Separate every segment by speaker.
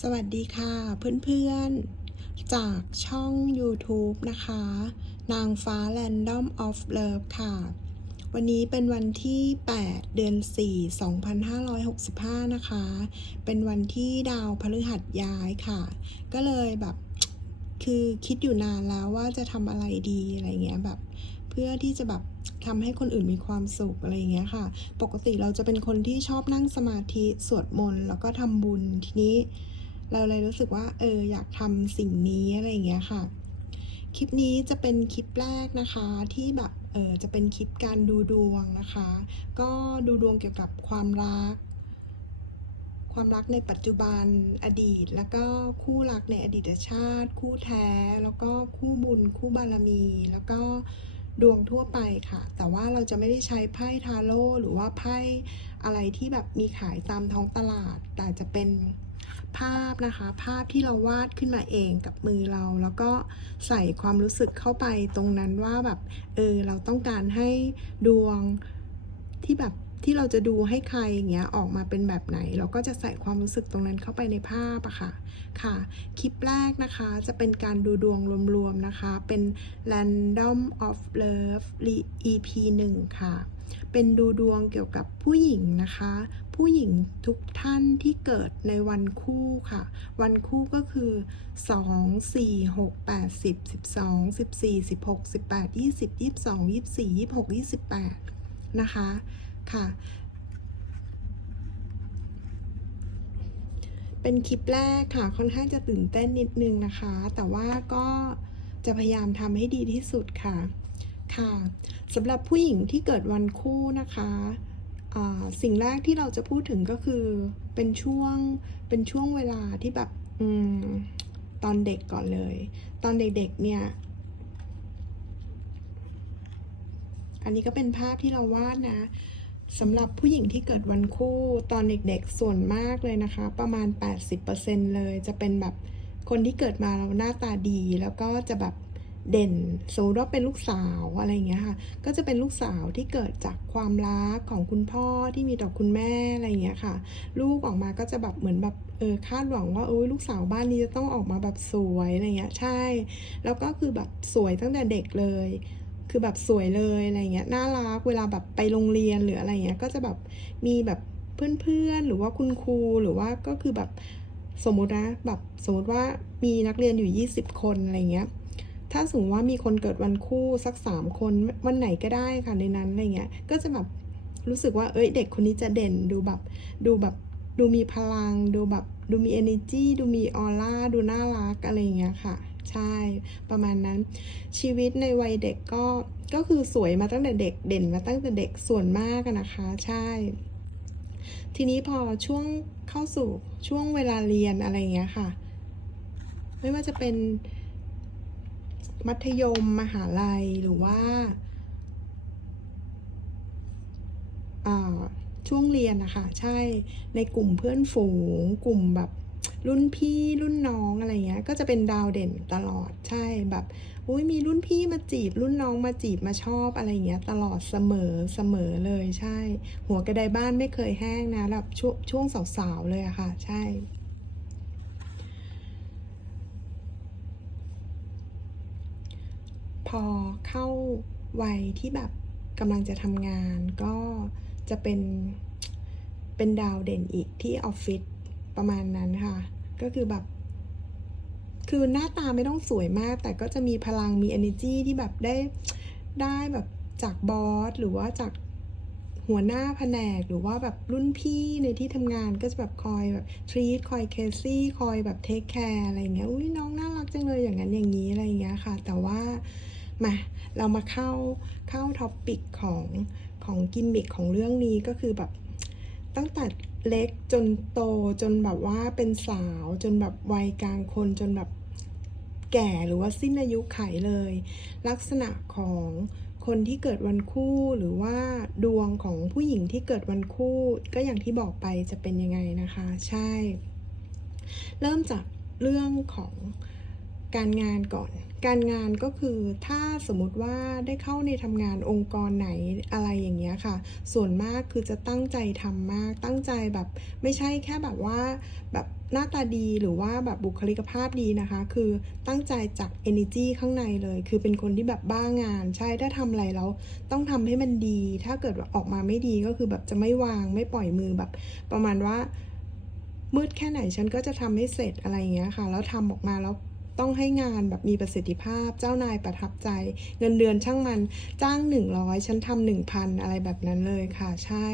Speaker 1: สวัสดีค่ะเพื่อนๆ จากช่อง YouTube นะคะ นางฟ้า Random of Love ค่ะ วันนี้เป็นวันที่ 8 เดือน 4 2565 นะคะ เป็นวันที่ดาวพฤหัสย้ายค่ะ ก็เลยแบบคือคิดอยู่นานแล้วว่าจะทำอะไรดีอะไรเงี้ยแบบ เพื่อที่จะแบบทำให้คนอื่นมีความสุขอะไรอย่างเงี้ยค่ะ ปกติเราจะเป็นคนที่ชอบนั่งสมาธิสวดมนต์แล้วก็ทำบุญทีนี้ เราเลยรู้สึกว่าเอออยากทำสิ่งนี้อะไรอย่างเงี้ยค่ะ คลิปนี้จะเป็นคลิปแรกนะคะที่แบบเออจะเป็นคลิปการดูดวงนะคะ ก็ดูดวงเกี่ยวกับความรัก ความรักในปัจจุบันอดีต แล้วก็คู่รักในอดีตชาติ คู่แท้ แล้วก็คู่บุญ คู่บารมี แล้วก็ดวงทั่วไปค่ะ แต่ว่าเราจะไม่ได้ใช้ไพ่ทาโร่หรือว่าไพ่อะไรที่แบบมีขายตามท้องตลาด แต่จะเป็น ภาพนะคะ ภาพที่เราวาดขึ้นมาเองกับมือเรา แล้วก็ใส่ความรู้สึกเข้าไปตรงนั้นว่าแบบเออเราต้องการให้ดวงที่แบบที่เราจะดูให้ใครอย่างเงี้ยออกมาเป็นแบบไหน เราก็จะใส่ความรู้สึกตรงนั้นเข้าไปในภาพอะค่ะค่ะ คลิปแรกนะคะจะเป็นการดูดวงรวมๆนะคะ เป็น Random of Love EP 1 ค่ะ เป็นดูดวงเกี่ยวกับผู้หญิงนะคะ ผู้หญิงทุกท่านที่เกิดในวันคู่ค่ะ วันคู่ก็คือ 2 4 6 8 10 12 14 16 18 20 22 24 26 28 นะคะค่ะเป็นคลิปแรกค่ะค่อนข้างจะตื่นเต้นนิดนึงนะคะ แต่ว่าก็จะพยายามทำให้ดีที่สุดค่ะ ค่ะสำหรับผู้หญิงที่เกิดวันคู่นะคะ สิ่งแรกที่เราจะพูดถึงก็คือเป็นช่วงเป็นช่วงเวลาที่แบบอตอนเด็กก่อนเลย ตอนเด็กๆเนี่ย อันนี้ก็เป็นภาพที่เราวาดนะสำหรับผู้หญิงที่เกิดวันคู่ตอนเด็กๆส่วนมากเลยนะคะ ประมาณ 80%เลยจะเป็นแบบคนที่เกิดมาแล้วหน้าตาดี แล้วก็จะแบบ เด่นสมมติว่าเป็นลูกสาวอะไรอย่างเงี้ยค่ะก็จะเป็นลูกสาวที่เกิดจากความรักของคุณพ่อที่มีต่อคุณแม่อะไรเงี้ยค่ะ ลูกออกมาก็จะแบบเหมือนแบบเออคาดหวังว่าโอ้ยลูกสาวบ้านนี้จะต้องออกมาแบบสวยอะไรเงี้ยใช่ แล้วก็คือแบบสวยตั้งแต่เด็กเลย คือแบบสวยเลยอะไรเงี้ยน่ารักเวลาแบบไปโรงเรียนหรืออะไรเงี้ยก็จะแบบมีแบบเพื่อนๆหรือว่าคุณครูหรือว่าก็คือแบบสมมุตินะแบบสมมติว่ามีนักเรียนอยู่ 20 คนอะไรเงี้ย ถ้าสมมติว่ามีคนเกิดวันคู่สัก3คนวันไหนก็ได้ค่ะในนั้นอะไรเงี้ย ก็จะแบบรู้สึกว่า เอ้ย เด็กคนนี้จะเด่นดูแบบ ดูแบบดูมีพลัง ดูแบบ ดูมี energy ดูมีออร่า ดูน่ารักอะไรเงี้ยค่ะ ใช่ ประมาณนั้น ชีวิตในวัยเด็กก็ ก็คือสวยมาตั้งแต่เด็ก เด่นมาตั้งแต่เด็กส่วนมากนะคะ ใช่ ทีนี้พอช่วงเข้าสู่ช่วงเวลาเรียนอะไรเงี้ยค่ะ ไม่ว่าจะเป็น มัธยมมหาลัยหรือว่าช่วงเรียนนะคะใช่ในกลุ่มเพื่อนฝูง กลุ่มแบบรุ่นพี่รุ่นน้องอะไรเงี้ย ก็จะเป็นดาวเด่นตลอดใช่แบบอุ้ยมีรุ่นพี่มาจีบ รุ่นน้องมาจีบมาชอบอะไรเงี้ย ตลอดเสมอเสมอเลยใช่ หัวกระไดบ้านไม่เคยแห้งนะแบบช่วงช่วงสาวๆเลยอะค่ะ ใช่ พอเข้าวัยที่แบบกำลังจะทำงานก็จะเป็นเป็นดาวเด่นอีกที่ออฟฟิศประมาณนั้นค่ะ ก็คือแบบ คือหน้าตาไม่ต้องสวยมาก แต่ก็จะมีพลังมี energy ที่แบบได้ได้แบบจากบอสหรือว่าจากหัวหน้าแผนกหรือว่าแบบรุ่นพี่ในที่ทำงานก็จะแบบคอยแบบทรีตคอยเคซี่คอยแบบเทคแคร์อะไรเงี้ยอุ้ยน้องน่ารักจังเลยอย่างนั้นอย่างนี้อะไรเงี้ยค่ะ แต่ว่า มาเรามาเข้าเข้าท็อปปิกของของกิมมิคของเรื่องนี้ก็คือแบบตั้งแต่เล็กจนโตจนแบบว่าเป็นสาวจนแบบวัยกลางคนจนแบบแก่หรือว่าสิ้นอายุไขเลย ลักษณะของคนที่เกิดวันคู่หรือว่าดวงของผู้หญิงที่เกิดวันคู่ ก็อย่างที่บอกไปจะเป็นยังไงนะคะ ใช่ เริ่มจากเรื่องของ การงานก่อน การงานก็คือถ้าสมมติว่าได้เข้าในทำงานองค์กรไหนอะไรอย่างเงี้ยค่ะ ส่วนมากคือจะตั้งใจทำมาก ตั้งใจแบบไม่ใช่แค่แบบว่าแบบหน้าตาดีหรือว่าแบบบุคลิกภาพดีนะคะ คือตั้งใจจาก energy ข้างในเลย คือเป็นคนที่แบบบ้างาน ใช่ ถ้าทำอะไรแล้วต้องทำให้มันดี ถ้าเกิดว่าออกมาไม่ดีก็คือแบบจะไม่วางไม่ปล่อยมือแบบ ประมาณว่ามืดแค่ไหนฉันก็จะทำให้เสร็จอะไรอย่างเงี้ยค่ะ แล้วทำออกมาแล้ว ต้องให้งานแบบมีประสิทธิภาพ เจ้านายประทับใจ เงินเดือนช่างมันจ้าง 100 ฉันทำ1,000อะไรแบบนั้นเลยค่ะใช่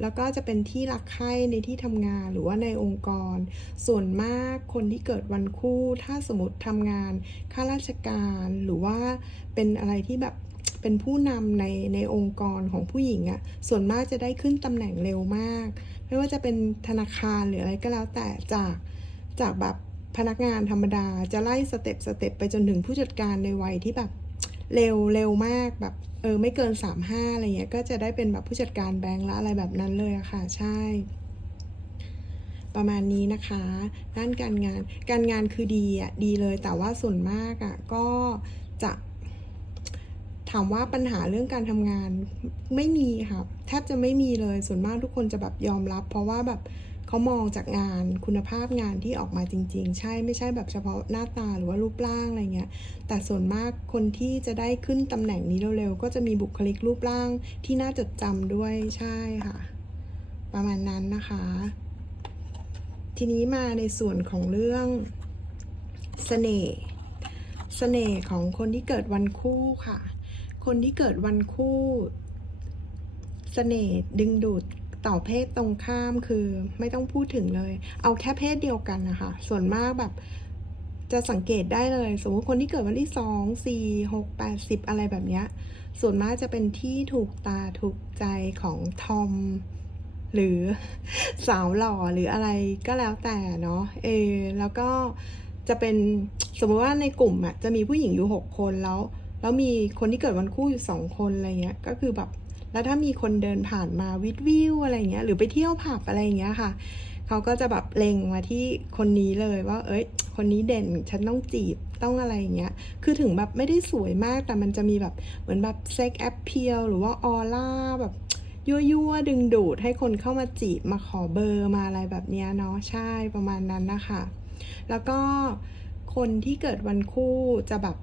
Speaker 1: แล้วก็จะเป็นที่รักใคร่ในที่ทำงานหรือว่าในองค์กร ส่วนมากคนที่เกิดวันคู่ ถ้าสมมติทำงานข้าราชการหรือว่าเป็นอะไรที่แบบเป็นผู้นำในในองค์กรของผู้หญิงอะ่ะ ส่วนมากจะได้ขึ้นตำแหน่งเร็วมาก ไม่ว่าจะเป็นธนาคารหรืออะไรก็แล้วแต่จากจากแบบ พนักงานธรรมดาจะไล่สเต็ปสเต็ปไปจนถึงผู้จัดการในวัยที่แบบเร็วเร็วมากแบบเออไม่เกิน 3-5 อะไรเงี้ยก็จะได้เป็นแบบผู้จัดการแบงก์ละอะไรแบบนั้นเลยอะค่ะ ใช่ ประมาณนี้นะคะด้านการงานการงานคือดีอะดีเลย แต่ว่าส่วนมากอะก็จะถามว่าปัญหาเรื่องการทำงานไม่มีค่ะแทบจะไม่มีเลยส่วนมากทุกคนจะแบบยอมรับ เพราะว่าแบบ เขามองจากงานคุณภาพงานที่ออกมาจริง ๆ ใช่ไม่ใช่แบบเฉพาะหน้าตาหรือว่ารูปร่างอะไรเงี้ย แต่ส่วนมากคนที่จะได้ขึ้นตำแหน่งนี้เร็วๆก็จะมีบุคลิกรูปร่างที่น่าจดจำด้วยใช่ค่ะ ประมาณนั้นนะคะ ทีนี้มาในส่วนของเรื่องเสน่ห์เสน่ห์ของคนที่เกิดวันคู่ค่ะ คนที่เกิดวันคู่เสน่ห์ดึงดูด ต่อเพศตรงข้ามคือไม่ต้องพูดถึงเลย เอาแค่เพศเดียวกันนะคะ ส่วนมากแบบจะสังเกตได้เลย สมมติคนที่เกิดวันที่สองสี่หกแปดสิบอะไรแบบเนี้ย ส่วนมากจะเป็นที่ถูกตาถูกใจของทอม หรือสาวหล่อหรืออะไรก็แล้วแต่เนาะเออแล้วก็จะเป็นสมมติว่าในกลุ่มอะจะมีผู้หญิงอยู่หกคนแล้ว แล้วมีคนที่เกิดวันคู่อยู่สองคนอะไรเงี้ย ก็คือแบบ แล้วถ้ามีคนเดินผ่านมาวิดวิวอะไรเงี้ยหรือไปเที่ยวผับอะไรเงี้ยค่ะเขาก็จะแบบเล็งมาที่คนนี้เลยว่า เอ้ย คนนี้เด่นฉันต้องจีบต้องอะไรอย่างเงี้ย คือถึงแบบไม่ได้สวยมากแต่มันจะมีแบบเหมือนแบบเซ็กแอปเพียลหรือว่าออร่าแบบยั่วๆดึงดูดให้คนเข้ามาจีบมาขอเบอร์มาอะไรแบบเนี้ยเนาะใช่ประมาณนั้นนะคะ แล้วก็คนที่เกิดวันคู่จะแบบ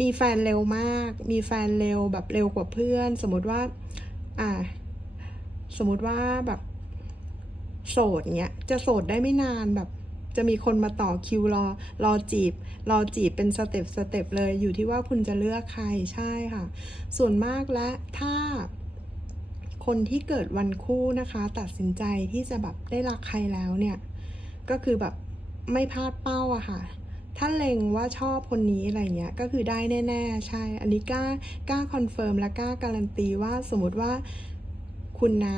Speaker 1: มีแฟนเร็วมาก มีแฟนเร็วแบบเร็วกว่าเพื่อน สมมติว่า อ่า สมมติว่าแบบโสดเงี้ย จะโสดได้ไม่นานแบบ จะมีคนมาต่อคิวรอ รอจีบ รอจีบเป็นสเต็ปสเต็ปเลย อยู่ที่ว่าคุณจะเลือกใครใช่ค่ะ ส่วนมากและถ้าคนที่เกิดวันคู่นะคะ ตัดสินใจที่จะแบบได้รักใครแล้วเนี่ย ก็คือแบบไม่พลาดเป้าอะค่ะ ถ้าเล็งว่าชอบคนนี้อะไรเงี้ยก็คือได้แน่ๆ ใช่ อันนี้กล้ากล้าคอนเฟิร์มและกล้าการันตีว่าสมมติว่าคุณนะ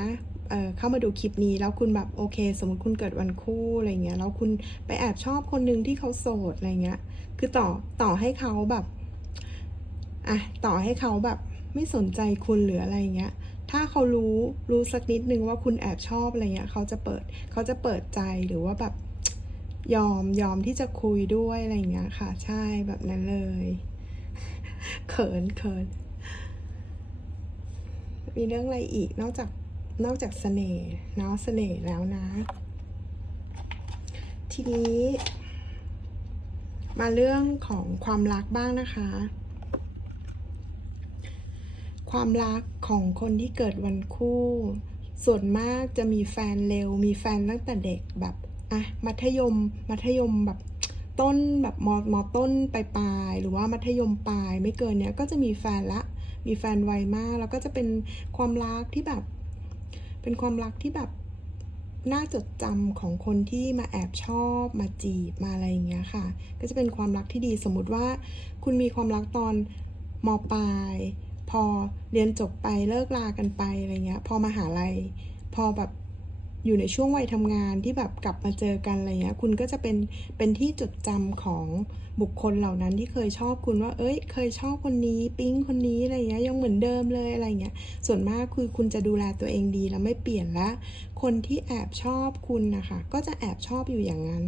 Speaker 1: เเข้ามาดูคลิปนี้แล้วคุณแบบโอเค สมมติคุณเกิดวันคู่อะไรเงี้ยแล้วคุณไปแอบชอบคนหนึ่งที่เขาโสดอะไรเงี้ย คือต่อต่อให้เขาแบบอะต่อให้เขาแบบไม่สนใจคุณหรืออะไรเงี้ย ถ้าเขารู้รู้สักนิดนึงว่าคุณแอบชอบอะไรเงี้ยเขาจะเปิดเขาจะเปิดใจหรือว่าแบบ ยอมยอมที่จะคุยด้วยอะไรอย่างเงี้ยค่ะ ใช่แบบนั้นเลยเขินเขินมีเรื่องอะไรอีกนอกจากนอกจากเสน่ห์เนาะเสน่ห์แล้วนะ ทีนี้ มาเรื่องของความรักบ้างนะคะ ความรักของคนที่เกิดวันคู่ ส่วนมากจะมีแฟนเร็ว มีแฟนตั้งแต่เด็กแบบ อะมัธยม มัธยมแบบต้นแบบมมต้นปลายๆหรือว่ามัธยมปลายไม่เกินเนี้ยก็จะมีแฟนละ มีแฟนไวมาก แล้วก็จะเป็นความรักที่แบบ เป็นความรักที่แบบน่าจดจำของคนที่มาแอบชอบมาจีบมาอะไรอย่างเงี้ยค่ะ ก็จะเป็นความรักที่ดีสมมุติว่า คุณมีความรักตอนมปลาย พอเรียนจบไปเลิกลากันไปอะไรเงี้ย พอมาหาลัยพอแบบ อยู่ในช่วงวัยทำงานที่แบบกลับมาเจอกันอะไรเงี้ย คุณก็จะเป็นเป็นที่จดจำของบุคคลเหล่านั้นที่เคยชอบคุณว่า เอ้ย เคยชอบคนนี้ ปิ๊งคนนี้อะไรเงี้ยยังเหมือนเดิมเลยอะไรเงี้ย ส่วนมากคือคุณจะดูแลตัวเองดีแล้วไม่เปลี่ยนละ คนที่แอบชอบคุณนะคะก็จะแอบชอบอยู่อย่างนั้น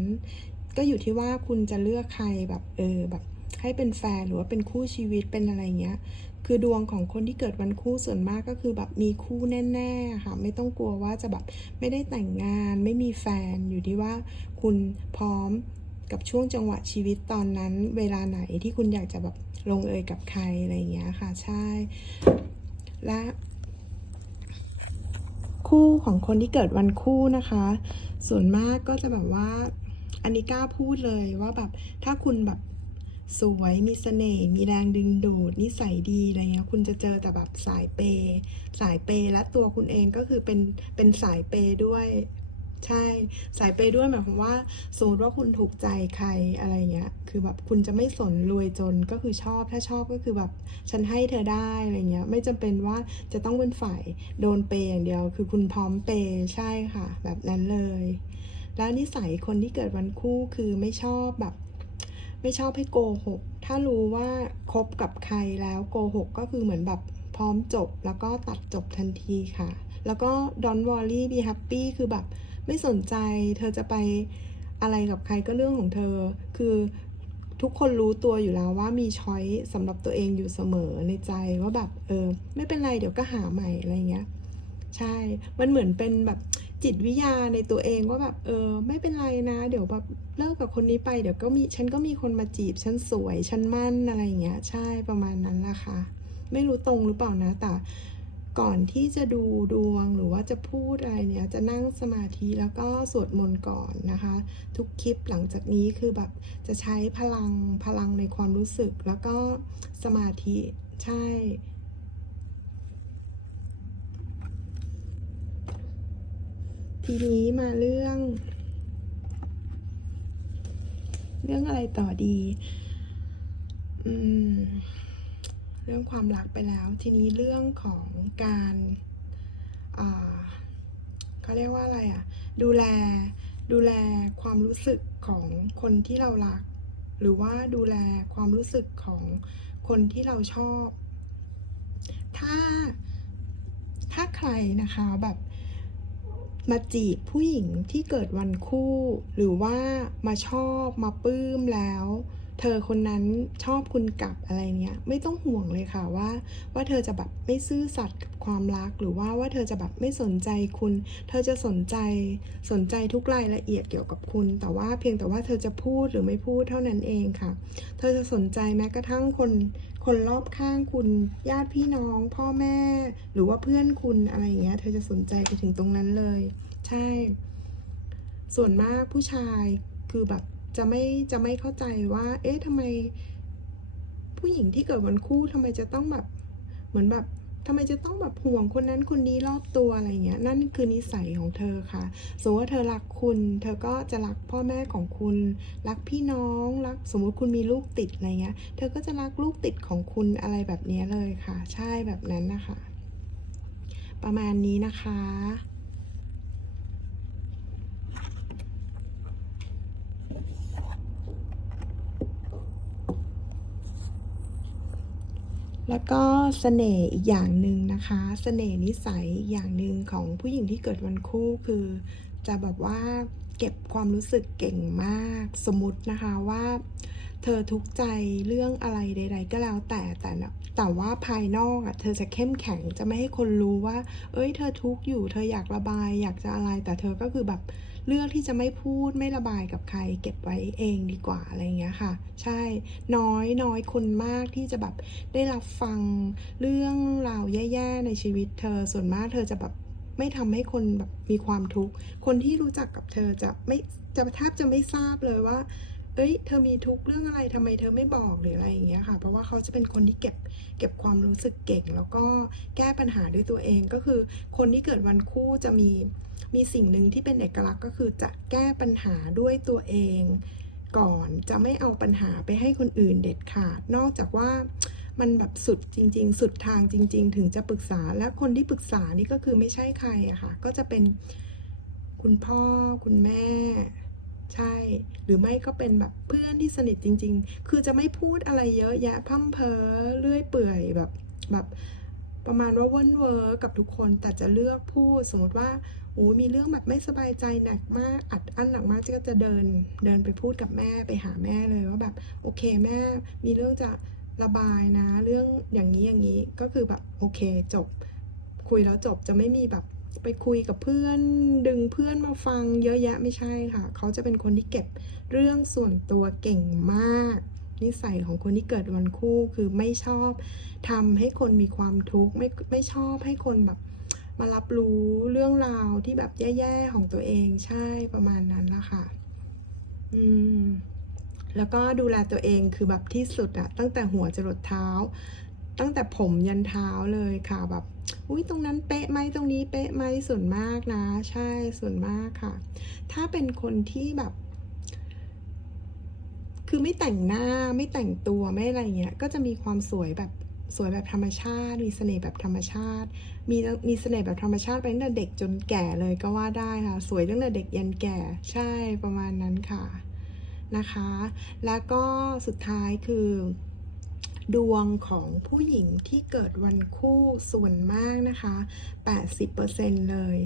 Speaker 1: ก็อยู่ที่ว่าคุณจะเลือกใครแบบเออแบบ ให้เป็นแฟนหรือว่าเป็นคู่ชีวิตเป็นอะไรเงี้ย คือดวงของคนที่เกิดวันคู่ส่วนมากก็คือแบบมีคู่แน่ๆค่ะ ไม่ต้องกลัวว่าจะแบบไม่ได้แต่งงาน ไม่มีแฟนอยู่ที่ว่าคุณพร้อมกับช่วงจังหวะชีวิตตอนนั้น เวลาไหนที่คุณอยากจะแบบลงเอยกับใครอะไรเงี้ยค่ะ ใช่ และคู่ของคนที่เกิดวันคู่นะคะ ส่วนมากก็จะแบบว่า อันนี้กล้าพูดเลยว่าแบบถ้าคุณแบบ สวยมีเสน่ห์มีแรงดึงดูดนิสัยดีอะไรเงี้ยคุณจะเจอแต่แบบสายเปย์สายเปย์และตัวคุณเองก็คือเป็นเป็นสายเปย์ด้วยใช่ สายเปย์ด้วยหมายความว่าสมมติว่าคุณถูกใจใครอะไรเงี้ย คือแบบคุณจะไม่สนรวยจนก็คือชอบ ถ้าชอบก็คือแบบฉันให้เธอได้อะไรเงี้ย ไม่จำเป็นว่าจะต้องเป็นฝ่ายโดนเปย์อย่างเดียว คือคุณพร้อมเปย์ใช่ค่ะ แบบนั้นเลย แล้วนิสัยคนที่เกิดวันคู่คือไม่ชอบแบบ ไม่ชอบให้โกหก ถ้ารู้ว่าคบกับใครแล้วโกหกก็คือเหมือนแบบพร้อมจบ แล้วก็ตัดจบทันทีค่ะ แล้วก็ don't worry be happy คือแบบไม่สนใจ เธอจะไปอะไรกับใครก็เรื่องของเธอ คือทุกคนรู้ตัวอยู่แล้วว่ามีช้อยสำหรับตัวเองอยู่เสมอในใจว่าแบบเออไม่เป็นไรเดี๋ยวก็หาใหม่อะไรเงี้ย ใช่ มันเหมือนเป็นแบบ จิตวิทยาในตัวเองว่าแบบเออไม่เป็นไรนะ เดี๋ยวแบบเลิกกับคนนี้ไปเดี๋ยวก็มีฉันก็มีคนมาจีบฉันสวยฉันมั่นอะไรอย่างเงี้ยใช่ประมาณนั้นละค่ะ ไม่รู้ตรงหรือเปล่านะแต่ก่อนที่จะดูดวงหรือว่าจะพูดอะไรเนี่ยจะนั่งสมาธิแล้วก็สวดมนต์ก่อนนะคะ ทุกคลิปหลังจากนี้คือแบบจะใช้พลังพลังในความรู้สึกแล้วก็สมาธิใช่ ทีนี้มาเรื่อง เรื่องอะไรต่อดี อืม เรื่องความรักไปแล้ว ทีนี้เรื่องของการอ่าเขาเรียกว่าอะไรอะ ดูแลดูแลความรู้สึกของคนที่เรารัก หรือว่าดูแลความรู้สึกของคนที่เราชอบ ถ้าถ้าใครนะคะแบบ มาจีบผู้หญิงที่เกิดวันคู่ หรือว่ามาชอบมาปลื้มแล้ว เธอคนนั้นชอบคุณกลับอะไรเนี้ยไม่ต้องห่วงเลยค่ะว่า ว่าเธอจะแบบไม่ซื่อสัตย์กับความรัก หรือว่าว่าเธอจะแบบไม่สนใจคุณ เธอจะสนใจสนใจทุกรายละเอียดเกี่ยวกับคุณ แต่ว่าเพียงแต่ว่าเธอจะพูดหรือไม่พูดเท่านั้นเองค่ะ เธอจะสนใจแม้กระทั่งคนคนรอบข้างคุณญาติพี่น้อง พ่อแม่ หรือว่าเพื่อนคุณอะไรอย่างเงี้ย เธอจะสนใจไปถึงตรงนั้นเลย ใช่ ส่วนมากผู้ชายคือแบบ จะไม่จะไม่เข้าใจว่า เอ๊ะทำไม ผู้หญิงที่เกิดวันคู่ทำไมจะต้องแบบ เหมือนแบบทำไมจะต้องแบบห่วงคนนั้นคนนี้รอบตัวอะไรเงี้ย นั่นคือนิสัยของเธอค่ะ สมมติว่าเธอรักคุณ เธอก็จะรักพ่อแม่ของคุณ รักพี่น้อง รักสมมติคุณมีลูกติดอะไรเงี้ย เธอก็จะรักลูกติดของคุณอะไรแบบนี้เลยค่ะ ใช่แบบนั้นนะคะ ประมาณนี้นะคะ แล้วก็เสน่ห์อีกอย่างหนึ่งนะคะเสน่ห์นิสัยอย่างหนึ่งของผู้หญิงที่เกิดวันคู่คือ จะแบบว่าเก็บความรู้สึกเก่งมากสมมตินะคะว่าเธอทุกใจเรื่องอะไรใด ๆ ก็แล้วแต่แต่แต่ว่าภายนอกอะเธอจะเข้มแข็งจะไม่ให้คนรู้ว่า เอ้ย เธอทุกข์อยู่ เธออยากระบาย อยากจะอะไรแต่เธอก็คือแบบ เลือกที่จะไม่พูดไม่ระบายกับใคร เก็บไว้เองดีกว่าอะไรอย่างเงี้ยค่ะ ใช่น้อยน้อยคนมากที่จะแบบได้รับฟังเรื่องราวแย่ๆในชีวิตเธอส่วนมากเธอจะแบบไม่ทำให้คนแบบมีความทุกข์คนที่รู้จักกับเธอจะไม่จะแทบจะไม่ทราบเลยว่า เอ้ย เธอมีทุกข์เรื่องอะไรทำไมเธอไม่บอกหรืออะไรอย่างเงี้ยค่ะ เพราะว่าเขาจะเป็นคนที่เก็บเก็บความรู้สึกเก่ง แล้วก็แก้ปัญหาด้วยตัวเองก็คือ คนที่เกิดวันคู่จะมีมีสิ่งหนึ่งที่เป็นเอกลักษณ์ก็คือจะแก้ปัญหาด้วยตัวเอง ก่อนจะไม่เอาปัญหาไปให้คนอื่นเด็ดขาด นอกจากว่ามันแบบสุดจริง ๆ สุดทางจริง ๆ ถึงจะปรึกษาและคนที่ปรึกษานี่ก็คือไม่ใช่ใครอะค่ะ ก็จะเป็นคุณพ่อคุณแม่ ใช่ หรือไม่ก็เป็นแบบเพื่อนที่สนิทจริง ๆ คือจะไม่พูดอะไรเยอะแยะพร่ำเพ้อเลื่อยเปื่อยแบบแบบประมาณว่าเว่นเวอร์กับทุกคนแต่จะเลือกพูดสมมติว่าโอ้มีเรื่องแบบไม่สบายใจหนักมากอัดอั้นหนักมากก็จะเดินเดินไปพูดกับแม่ไปหาแม่เลยว่าแบบโอเคแม่มีเรื่องจะระบายนะ เรื่องอย่างนี้อย่างนี้ก็คือแบบโอเคจบ คุยแล้วจบจะไม่มีแบบ ไปคุยกับเพื่อนดึงเพื่อนมาฟังเยอะแยะไม่ใช่ค่ะ เขาจะเป็นคนที่เก็บเรื่องส่วนตัวเก่งมาก นิสัยของคนที่เกิดวันคู่คือไม่ชอบทำให้คนมีความทุกข์ไม่ไม่ชอบให้คนแบบมารับรู้เรื่องราวที่แบบแย่ๆของตัวเองใช่ประมาณนั้นละค่ะ อืม แล้วก็ดูแลตัวเองคือแบบที่สุดอะตั้งแต่หัวจรดเท้า ตั้งแต่ผมยันเท้าเลยค่ะแบบ อุ้ยตรงนั้นเป๊ะไหมตรงนี้เป๊ะไหมส่วนมากนะ ใช่ส่วนมากค่ะ ถ้าเป็นคนที่แบบ คือไม่แต่งหน้าไม่แต่งตัวไม่อะไรเงี้ยก็จะมีความสวยแบบสวยแบบธรรมชาติ มีเสน่ห์แบบธรรมชาติ มีมีเสน่ห์แบบธรรมชาติไปตั้งแต่เด็กจนแก่เลยก็ว่าได้ค่ะ สวยตั้งแต่เด็กยันแก่ใช่ประมาณนั้นค่ะนะคะ แล้วก็สุดท้ายคือ ดวงของผู้หญิงที่เกิดวันคู่ส่วนมากนะคะ 80%เลย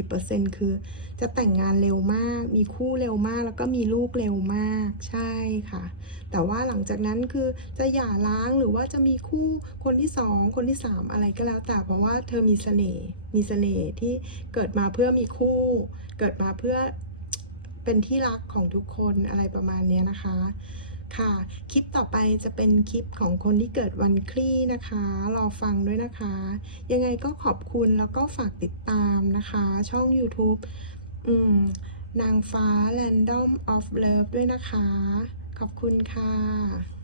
Speaker 1: 80%คือจะแต่งงานเร็วมาก มีคู่เร็วมาก แล้วก็มีลูกเร็วมาก ใช่ค่ะ แต่ว่าหลังจากนั้นคือจะหย่าร้างหรือว่าจะมีคู่คนที่สองคนที่สามอะไรก็แล้วแต่เพราะว่าเธอมีเสน่ห์ มีเสน่ห์ที่เกิดมาเพื่อมีคู่ เกิดมาเพื่อเป็นที่รักของทุกคนอะไรประมาณนี้นะคะ ค่ะ คลิปต่อไปจะเป็นคลิปของคนที่เกิดวันคลี่นะคะ รอฟังด้วยนะคะ ยังไงก็ขอบคุณแล้วก็ฝากติดตามนะคะ ช่อง YouTube อืมนางฟ้า Random of Love ด้วยนะคะ ขอบคุณค่ะ